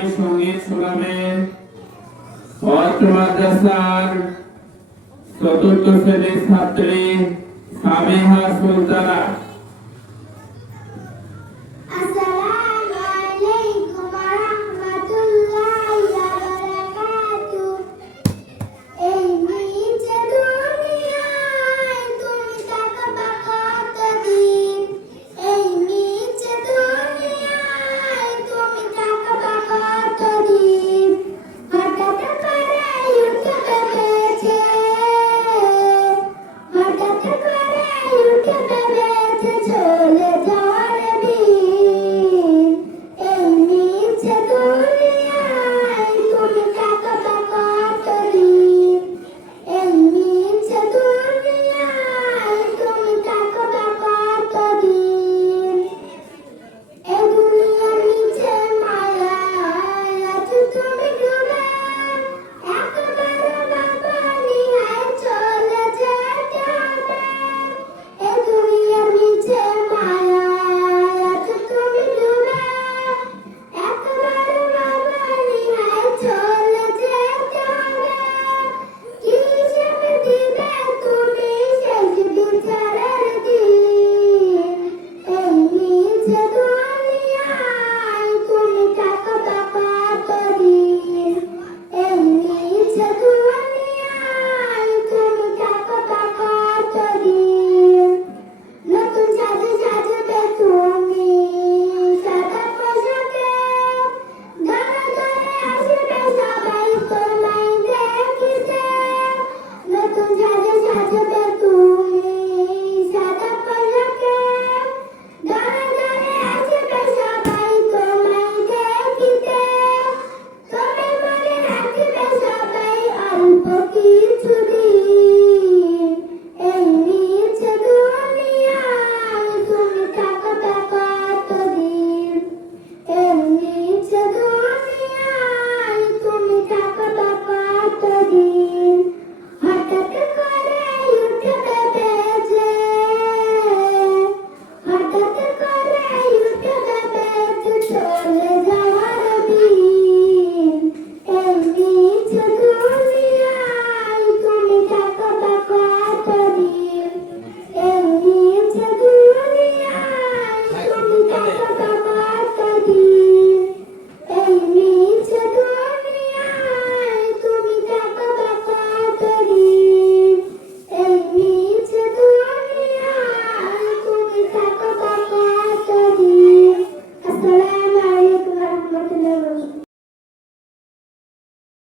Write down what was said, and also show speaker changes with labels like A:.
A: ইসলামী সংগীত শোনাবেন অর্থ মাদ্রাসার চতুর্থ শ্রেণির ছাত্রী সামিহা সুলতানা।